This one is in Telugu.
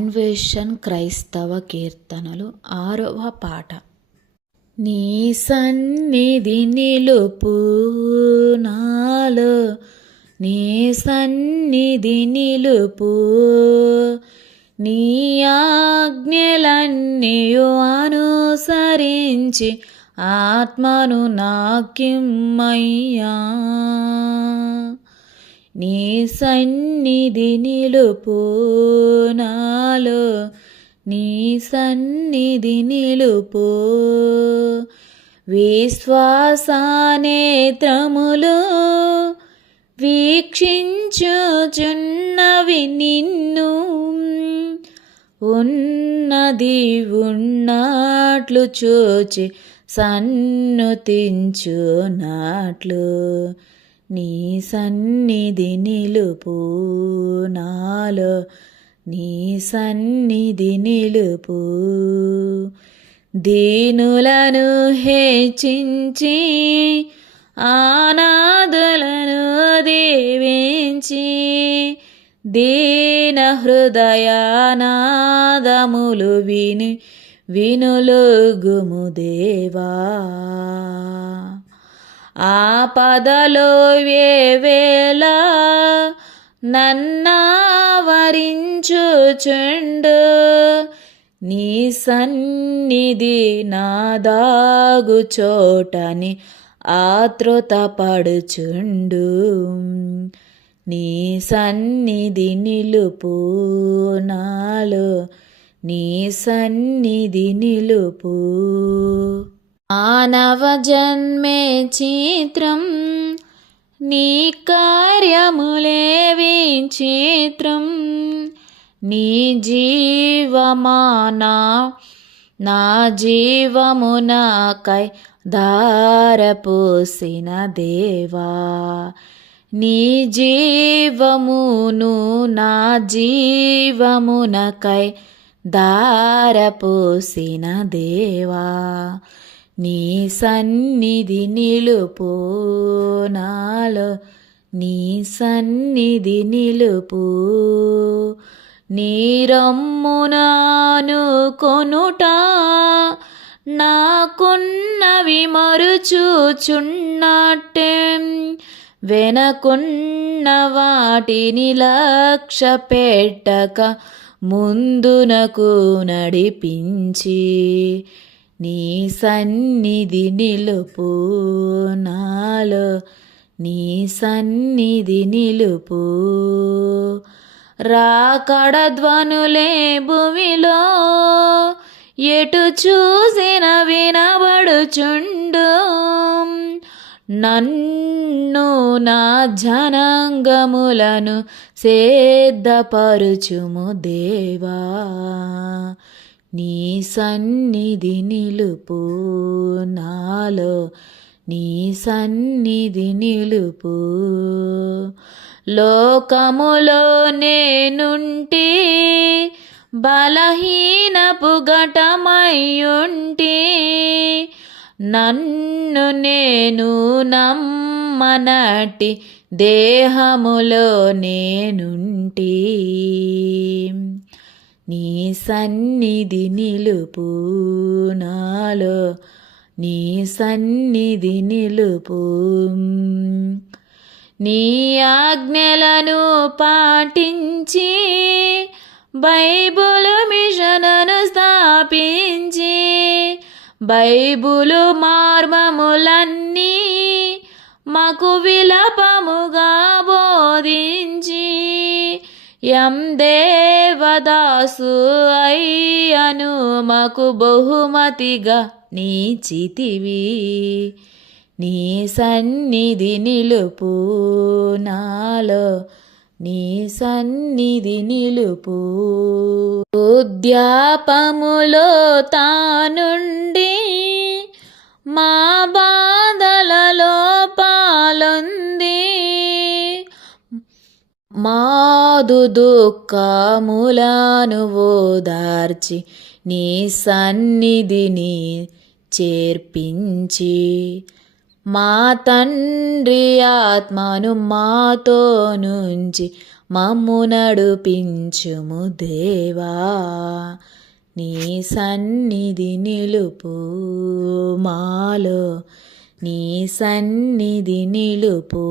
అన్వేషణ్ క్రైస్తవ కీర్తనలు ఆరవ పాట. నీ సన్నిధి నిలుపు నాలో నీ సన్నిధి నిలుపు నీ ఆజ్ఞలన్నీయు అనుసరించి ఆత్మను నాకిమ్మయ్యా. నీ సన్నిధి నిలుపు నాలో నీ సన్నిధి నిలుపు. విశ్వాసానేత్రములు వీక్షించుచున్నవి నిన్ను. ఉన్నది ఉన్నట్లు చూచి సన్నుతించున్నట్లు నీ సన్నిధి నిలుపు నాలో నీ సన్నిధి నిలుపు. దీనులను హెచ్చించి ఆనాదులను దీవించి దీన హృదయానాదములు విని వినులుగుము దేవా. ఆపదలో వేవేళ నన్నావరించుచుండు? నీ సన్నిధి నాదాగు చోటని ఆతృత పడుచుండు నీ సన్నిధి నిలుపు నాలో నీ సన్నిధి నిలుపు మానవ చిత్రం నీ కార్యములే విచిత్రం. నీ జీవమానా నా జీవమునకై దారపోసిన దేవా. నీ జీవమును నా జీవమునకై దారపోసిన దేవా. నీ సన్నిధి నిలుపు నాలో నీ సన్నిధి నిలుపు నీరమ్మునాను కొనుట నాకున్నవి మరుచుచున్నట్టే వెనకున్న వాటిని లక్ష్య పెట్టక ముందునకు నడిపించి నీ సన్నిధి నిలుపు నాలో నీ సన్నిధి నిలుపు రాకడ ధ్వనులే భూమిలో ఎటు చూసిన వినబడుచుండు. నన్ను నా జనాంగములను సేద్దపరుచుము దేవా. నీ సన్నిధి నిలుపు నాలో నీ సన్నిధి నిలుపు లోకములో నేనుంటి బలహీనపు ఘటమయ్యుంటి. నన్ను నేను నమ్మనటి దేహములో నేనుంటి. నీ సన్నిధి నిలుపు నాలో నీ సన్నిధి నిలుపు. నీ ఆజ్ఞలను పాటించి బైబుల్ మిషనను స్థాపించి బైబులు మార్మములన్నీ మాకు విలపముగా బోధించి. ఎం దేవదాసు అయ్యను మాకు బహుమతిగా నీ చితివి నీ సన్నిధి నిలుపు నాలో నీ సన్నిధి నిలుపు ఉద్యాపములో తానుండి మాదు దుఃఖములను ఓదార్చి నీ సన్నిధిని చేర్పించి మా తండ్రి ఆత్మను మాతో నుంచి మమ్ము నడిపించుము దేవా. నీ సన్నిధి నిలుపు మాలో నీ సన్నిధి నిలుపు